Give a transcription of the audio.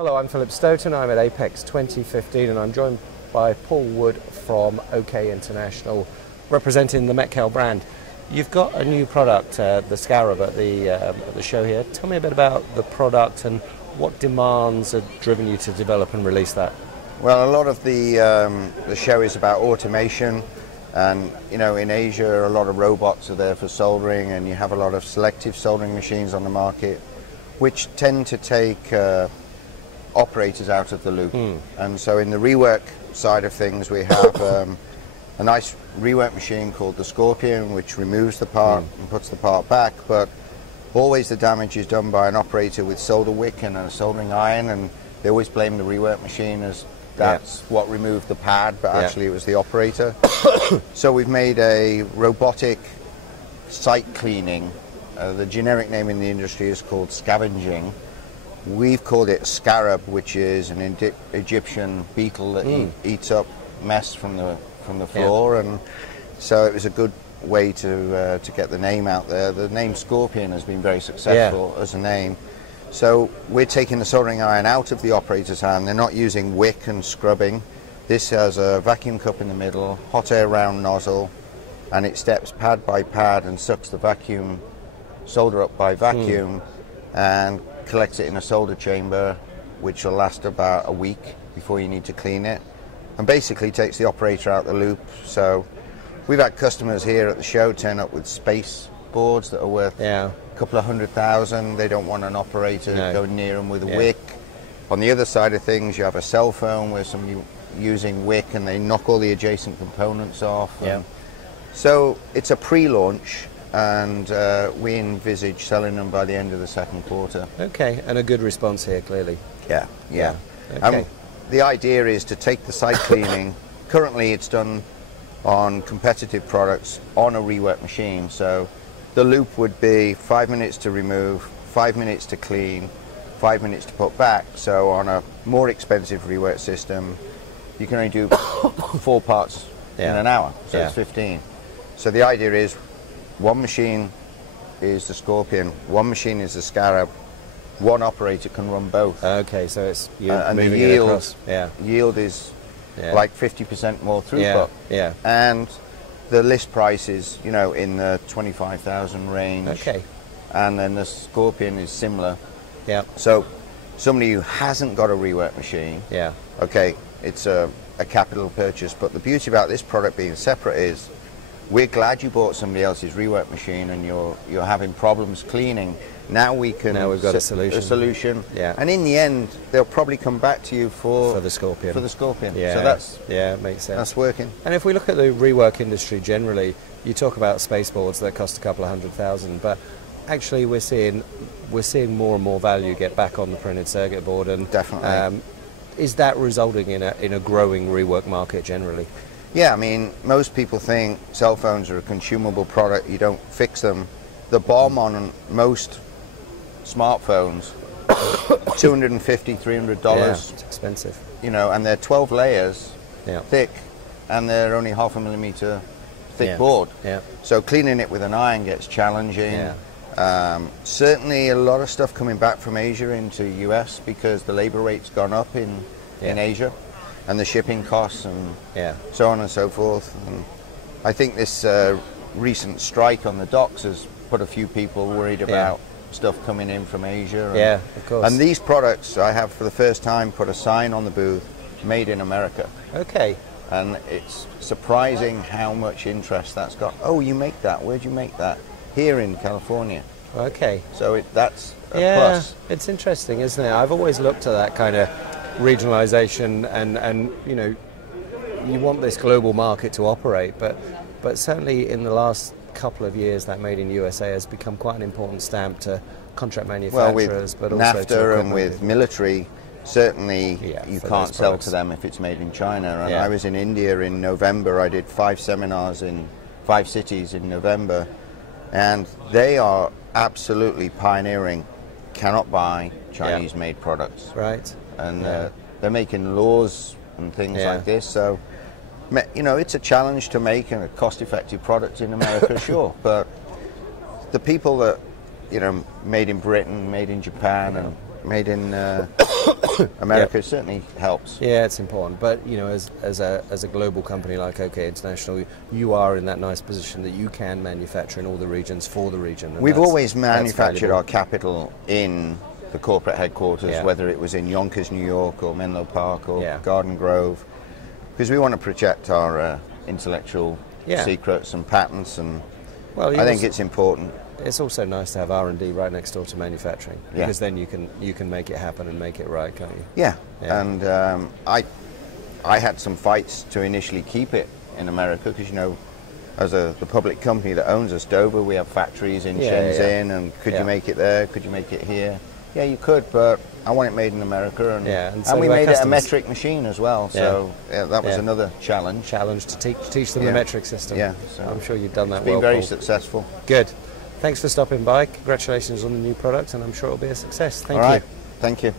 Hello, I'm Philip Stoten. I'm at APEX 2015 and I'm joined by Paul Wood from OK International, representing the Metcal brand. You've got a new product, the Scarab, at the show here. Tell me a bit about the product and what demands have driven you to develop and release that. Well, a lot of the show is about automation, and in Asia a lot of robots are there for soldering, and you have a lot of selective soldering machines on the market which tend to take operators out of the loop. And so in the rework side of things we have a nice rework machine called the Scorpion, which removes the part and puts the part back, but always the damage is done by an operator with solder wick and a soldering iron, and they always blame the rework machine as that's what removed the pad, but actually it was the operator. So we've made a robotic site cleaning. The generic name in the industry is called scavenging. We've called it Scarab, which is an Egyptian beetle that eats up mess from the floor, and so it was a good way to get the name out there. The name Scorpion has been very successful as a name. So we're taking the soldering iron out of the operator's hand. They're not using wick and scrubbing. This has a vacuum cup in the middle, hot air round nozzle, and it steps pad by pad and sucks the vacuum solder up by vacuum and collects it in a solder chamber, which will last about a week before you need to clean it, and basically takes the operator out the loop. So we've had customers here at the show turn up with space boards that are worth a couple of $100,000. They don't want an operator going near them with a wick. On the other side of things, you have a cell phone where somebody using wick and they knock all the adjacent components off. So it's a pre-launch, and we envisage selling them by the end of the second quarter. Okay, and a good response here, clearly. Yeah. The idea is to take the site cleaning. Currently it's done on competitive products on a rework machine, so the loop would be 5 minutes to remove, 5 minutes to clean, 5 minutes to put back. So on a more expensive rework system, you can only do 4 parts in an hour, so it's 15. So the idea is one machine is the Scorpion, one machine is the Scarab, one operator can run both. Okay, so it's and the yield is like 50% more throughput. And the list price is, in the 25,000 range. Okay. And then the Scorpion is similar. So somebody who hasn't got a rework machine, okay, it's a capital purchase. But the beauty about this product being separate is we're glad you bought somebody else's rework machine and you're having problems cleaning. Now we've got a solution. And in the end, they'll probably come back to you for the Scorpion. So that's it makes sense. That's working. And if we look at the rework industry generally, you talk about spaceboards that cost a couple of $100,000, but actually we're seeing more and more value get back on the printed circuit board, and definitely. Is that resulting in a growing rework market generally? Yeah, I mean, most people think cell phones are a consumable product. You don't fix them. The BOM on most smartphones, $250, $300. It's expensive. And they're 12 layers thick, and they're only 0.5 millimeter thick board. So cleaning it with an iron gets challenging. Certainly a lot of stuff coming back from Asia into US because the labor rate's gone up in Asia, and the shipping costs and so on and so forth. And I think this recent strike on the docks has put a few people worried about stuff coming in from Asia. And, of course. And these products, I have for the first time put a sign on the booth, made in America. Okay. And it's surprising how much interest that's got. Oh, you make that? Where'd you make that? Here in California. Okay. So that's a plus. It's interesting, isn't it? I've always looked at that kind of regionalization, and you want this global market to operate, but certainly in the last couple of years that Made in USA has become quite an important stamp to contract manufacturers, but also NAFTA to and with military, certainly you can't sell to them if it's made in China. And I was in India in November. I did 5 seminars in 5 cities in November, and they are absolutely pioneering. Cannot buy Chinese made products. Right. And they're making laws and things like this. So it's a challenge to make a cost-effective product in America, sure, but the people that, made in Britain, made in Japan, and made in America Yep. certainly helps. Yeah, it's important. But you know, as a global company like OK International, you are in that nice position that you can manufacture in all the regions for the region. And We've that's- always that's manufactured valuable. our capital in the corporate headquarters, Yeah. whether it was in Yonkers, New York, or Menlo Park, or Yeah. Garden Grove, because we want to protect our intellectual Yeah. secrets and patents, and Well, I think it's important. it's also nice to have R&D right next door to manufacturing, Yeah. because then you can make it happen and make it right, can't you? Yeah, Yeah. and I had some fights to initially keep it in America, because, you know, as the public company that owns us, Dover, we have factories in Yeah, Shenzhen, and could Yeah. you make it there? Could you make it here? Yeah, you could, but I want it made in America, and, Yeah, and so we do our made it a customers. metric machine as well, so yeah, that was Yeah. another challenge. Challenge to teach them Yeah. the metric system. Yeah, so I'm sure you've done that It's been well, very Paul. successful. Good. Thanks for stopping by. Congratulations on the new product, and I'm sure it'll be a success. Thank All right, you. thank you.